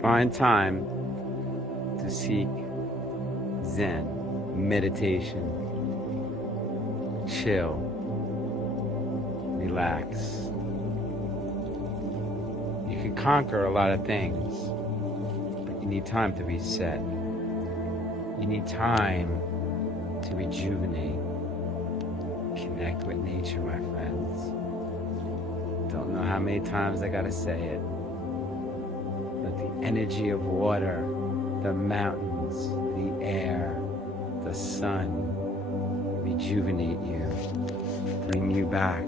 Find time to seek Zen, meditation, chill, relax. You can conquer a lot of things, but you need time to reset. You need time to rejuvenate. Connect with nature, my friends. Don't know how many times I gotta say it, but the energy of water, the mountains, the air, the sun rejuvenate you, bring you back,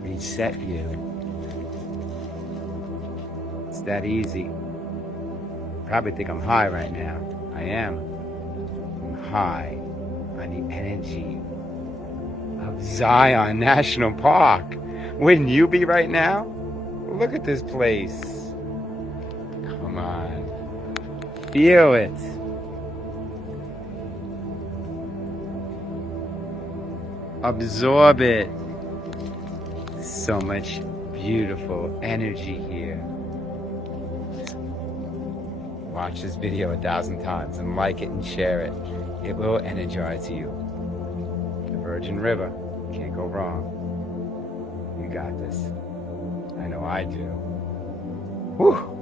reset you. It's that easy. Probably think I'm high right now. I am. I'm high on the energy of Zion National Park. Wouldn't you be right now? Look at this place. Come on. Feel it. Absorb it. So much beautiful energy here. Watch this video 1,000 times and like it and share it. It will energize you. The Virgin River. Can't go wrong. You got this. I know I do. Whew.